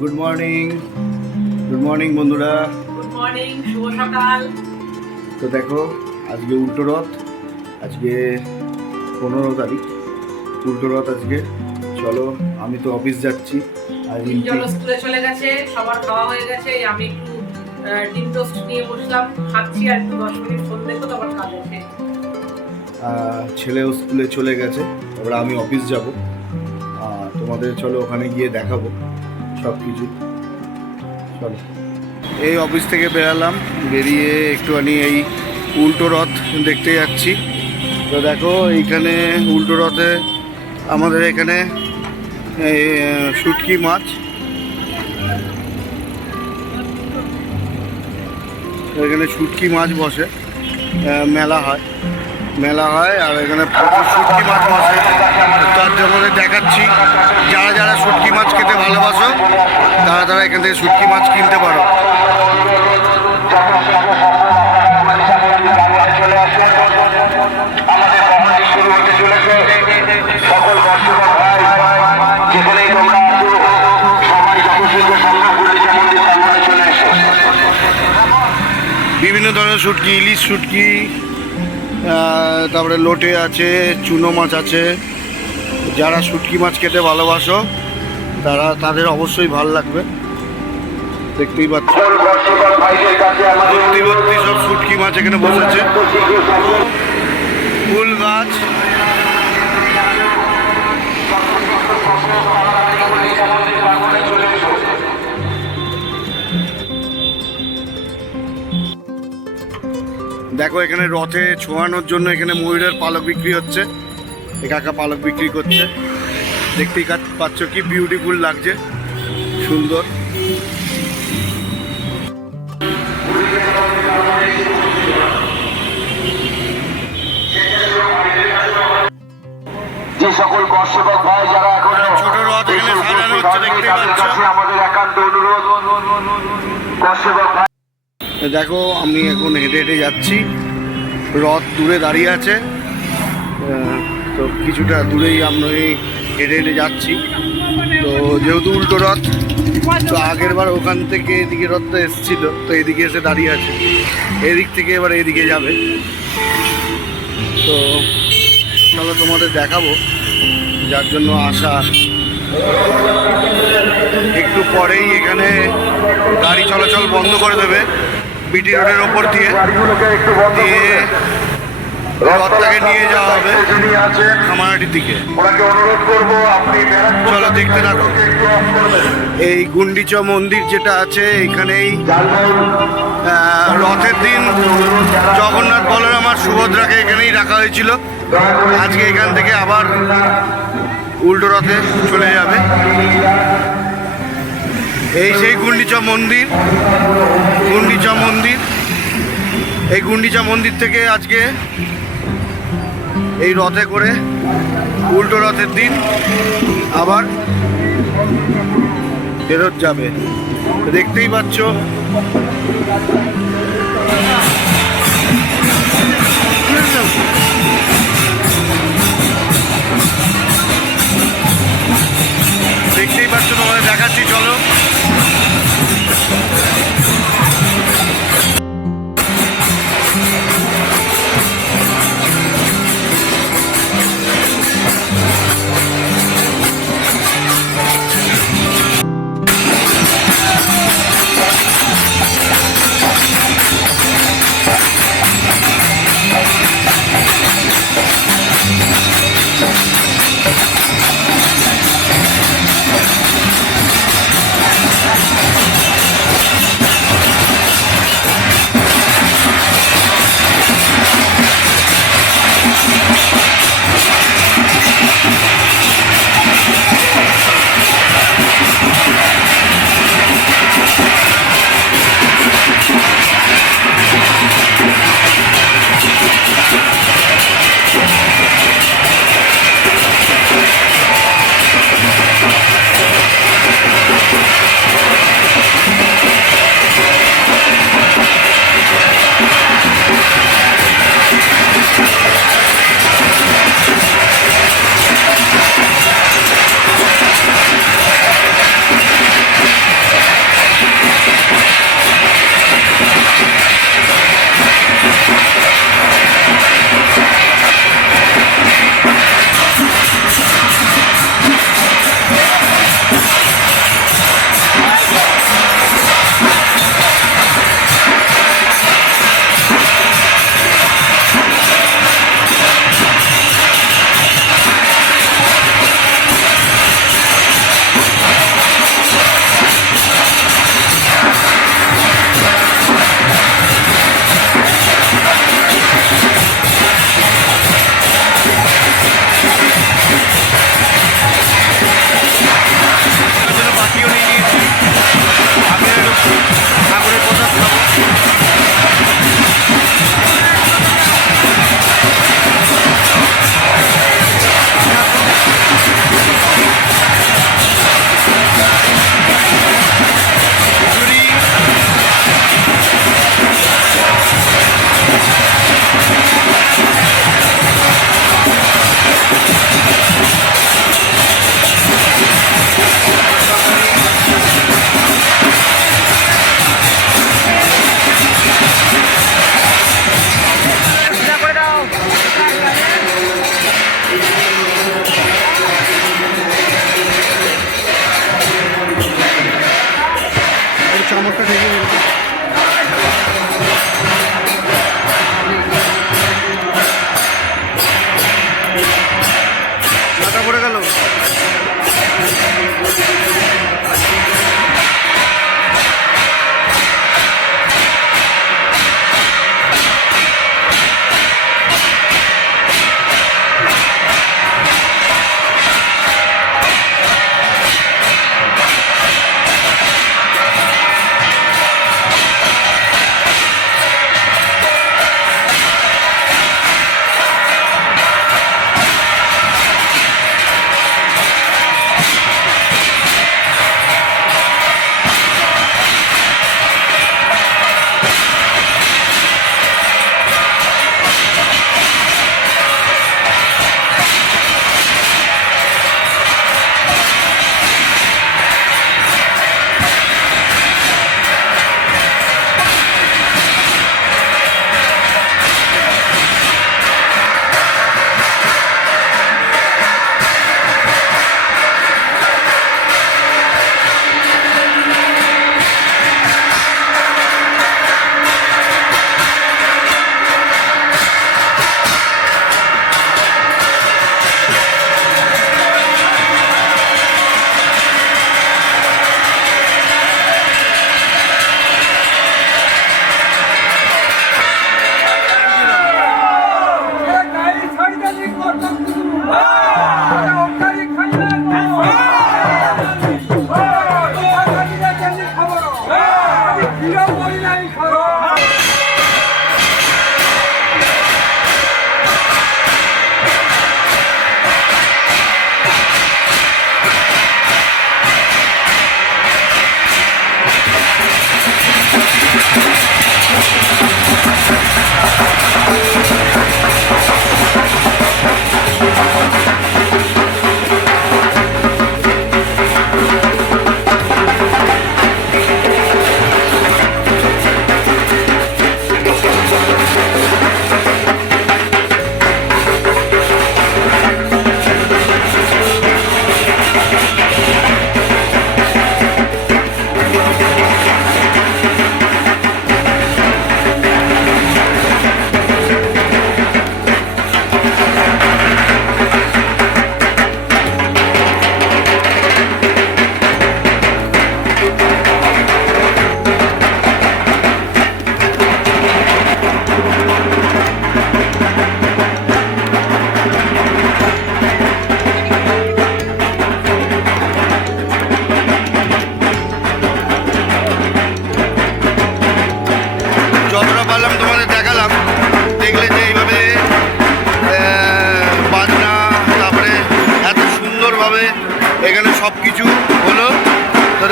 Good morning বন্ধুরা। Good morning, শুভ সকাল। তো দেখো, আজকে উল্টো রথ, আজকে 15 তারিখ, উল্টো রথ আজকে। চলো, আমি তো অফিস যাচ্ছি। আর চলো, স্কুলে চলে গেছে, সবার খাওয়া হয়ে গেছে। আমি একটু ডিম টোস্ট নিয়ে বসলাম, খাচ্ছি আর একটু 10 মিনিট ফোন দেখবো, তারপর কাজ আছে। ছেলেও স্কুলে চলে গেছে, এবার আমি অফিস যাব। তোমাদের চলো ওখানে গিয়ে দেখাবো সব কিছু। চলো, এই অফিস থেকে বেরালাম, বেরিয়ে একটুখানি এই উল্টো রথ দেখতে যাচ্ছি। তো দেখো, এইখানে উল্টো রথে আমাদের এখানে শুটকি মাছ, এখানে শুটকি মাছ বসে, মেলা হয় আর এখানে প্রচুর শুটকি মাছ বসে। তার জন্য দেখাচ্ছি, যারা যারা শুটকি মাছ খেতে ভালোবাসো তারা এখান থেকে শুটকি মাছ কিনতে পারো। বিভিন্ন ধরনের শুটকি, ইলিশ শুটকি, তারপরে লোটে আছে, চুনো মাছ আছে। যারা শুটকি মাছ খেতে ভালোবাসো তাদের অবশ্যই ভালো লাগবে। দেখতেই পাচ্ছ, ভর্তি সব শুটকি মাছ এখানে বসেছে। ফুল গাছ, দেখো এখানে রথে ছোঁয়ানোর জন্য এখানে ময়ূরের পালক বিক্রি হচ্ছে। এ কাকা পালক বিক্রি করছে, দেখতেই পাচ্ছ কি বিউটিফুল লাগছে, সুন্দর। যে সকল দর্শক ভাই যারা এখন ছোট রথ এখানে সাজানো হচ্ছে, দেখতে পাচ্ছ। আমাদের একান্ত অনুরোধ, দর্শক ভাই দেখো, আমি এখন হেঁটে হেঁটে যাচ্ছি, রথ দূরে দাঁড়িয়ে আছে। তো কিছুটা দূরেই আমি হেঁটে হেঁটে যাচ্ছি। তো যেহেতু উল্টো রথ, তো আগের বার ওখান থেকে এদিকে রথটা এসেছিল, তো এদিকে এসে দাঁড়িয়ে আছে। এদিক থেকে এবার এদিকে যাবে। তো চলো তোমাদের দেখাবো, যার জন্য আসা। একটু পরেই এখানে গাড়ি চলাচল বন্ধ করে দেবে বিটি রোডের ওপর দিয়ে রথটাকে নিয়ে যাওয়া হবে খামারহাটির দিকে। চলো দেখতে থাকো। এই গুন্ডিচা মন্দির যেটা আছে, এখানেই রথের দিন জগন্নাথ, বলরাম আর সুভদ্রাকে এখানেই রাখা হয়েছিল। আজকে এখান থেকে আবার উল্টো রথে চলে যাবে। এই সেই গুন্ডিচা মন্দির, এই গুন্ডিচা মন্দির থেকে আজকে এই রথে করে উল্টো রথের দিন আবার ফেরত যাবে। দেখতেই পাচ্ছ, তোমাদের দেখাচ্ছি, চলো।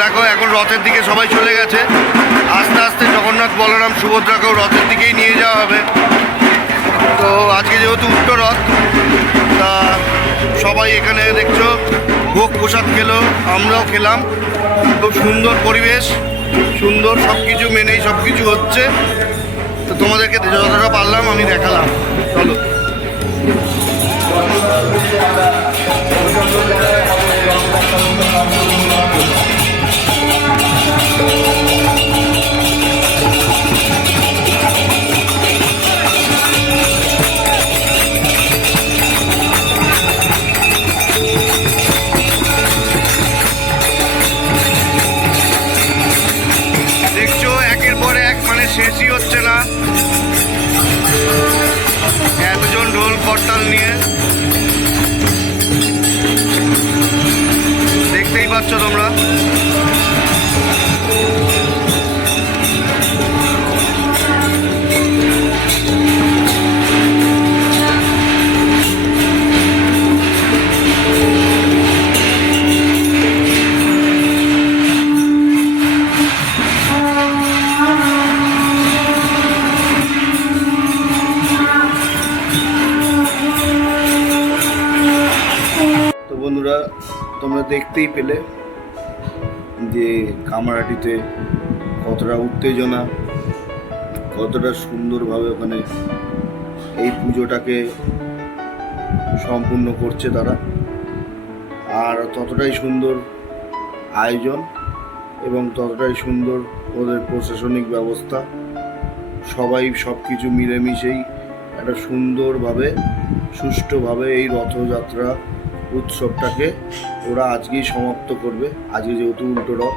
দেখো এখন রথের দিকে সবাই চলে গেছে, আস্তে আস্তে জগন্নাথ বলরাম সুভদ্রাকেও রথের দিকেই নিয়ে যাওয়া হবে। তো আজকে যেহেতু উল্টো রথ, তা সবাই এখানে দেখছো ভোগ প্রসাদ খেলো, আমরাও খেলাম। খুব সুন্দর পরিবেশ, সুন্দর সব কিছু মেনেই সব কিছু হচ্ছে। তো তোমাদেরকে যতটা পারলাম আমি দেখালাম। চলো। দেখছো একের পর এক, মানে শেষই হচ্ছে না, এতজন ঢোল করতাল নিয়ে। দেখতেই পাচ্ছ তোমরা। তো বন্ধুরা, তোমরা দেখতেই পেলে যে কামারহাটিতে কতটা উত্তেজনা, কতটা সুন্দরভাবে ওখানে এই পুজোটাকে সম্পূর্ণ করছে তারা। আর ততটাই সুন্দর আয়োজন এবং ততটাই সুন্দর ওদের প্রশাসনিক ব্যবস্থা। সবাই সব কিছু মিলেমিশেই একটা সুন্দরভাবে সুষ্ঠুভাবে এই রথযাত্রা উৎসবটাকে ওরা আজকেই সমাপ্ত করবে। আজকে যেহেতু উল্টো রথ,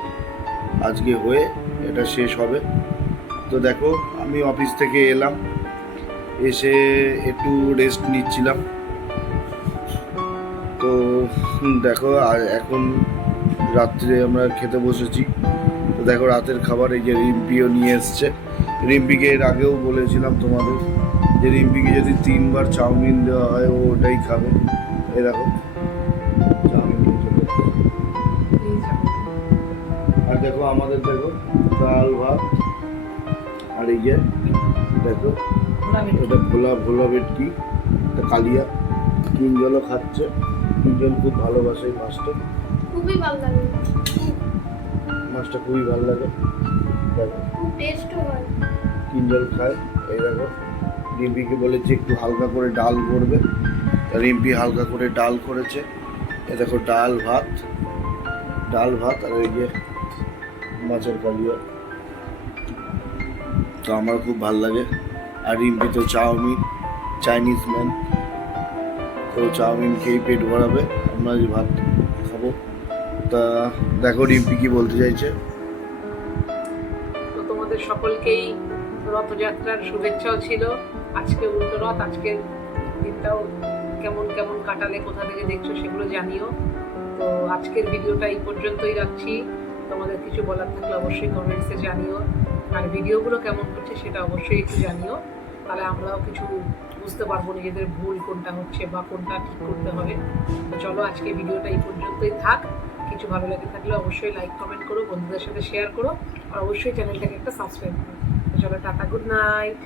আজকে হয়ে এটা শেষ হবে। তো দেখো আমি অফিস থেকে এলাম, এসে একটু রেস্ট নিচ্ছিলাম। তো দেখো আর এখন রাত্রে আমরা খেতে বসেছি। তো দেখো রাতের খাবার এই যে রিম্পিও নিয়ে এসছে। রিম্পিকে এর আগেও বলেছিলাম তোমাদের যে রিম্পিকে যদি 3 বার চাউমিন দেওয়া হয় ও ওটাই খাবে। এই দেখো চাউমিন নিয়ে চলে এসেছে। আর দেখো আমাদের দেখো ডাল ভাত, আর এই যে দেখো এটা ভোলা ভেটকি, এটা কালিয়া। কিঞ্জলও খাচ্ছে, কিঞ্জল খুব ভালোবাসে এই মাছটা, খুবই ভালো লাগে, মাছটা খুবই ভালো লাগে। দেখো খুব টেস্টও হয়। কিঞ্জল খায়। এই দেখো রিম্পিকে বলেছে একটু হালকা করে ডাল করবে, রিম্পি হালকা করে ডাল করেছে। এ দেখো ডাল ভাত আর এই যে মাছের কালিয়া। তো আমার খুব ভালো লাগে। আর রিম্পি তো চাইনিজ ম্যান, তো চাউমিন খেয়ে পেট ভরাবে, আমরা যে ভাত খাবো। তা দেখো রিম্পি কি বলতে চাইছে। তো তোমাদের সকলকেই রথযাত্রার শুভেচ্ছাও ছিল। আজকে উল্টো রথ, আজকের দিনটাও কেমন কেমন কাটালে, কোথা থেকে দেখছো সেগুলো জানিও। তো আজকের ভিডিওটা এই পর্যন্তই রাখছি। তোমাদের কিছু বলার থাকলে অবশ্যই কমেন্টসে জানিও, আর ভিডিওগুলো কেমন হচ্ছে সেটা অবশ্যই একটু জানিও। তাহলে আমরাও কিছু বুঝতে পারবো নিজেদের ভুল কোনটা হচ্ছে বা কোনটা ঠিক করতে হবে। তো চলো আজকে ভিডিওটা এই পর্যন্তই থাক। কিছু ভালো লাগে থাকলে অবশ্যই লাইক কমেন্ট করো, বন্ধুদের সাথে শেয়ার করো, আর অবশ্যই চ্যানেলটাকে একটা সাবস্ক্রাইব করো। তো চলো টাটা, গুড নাইট।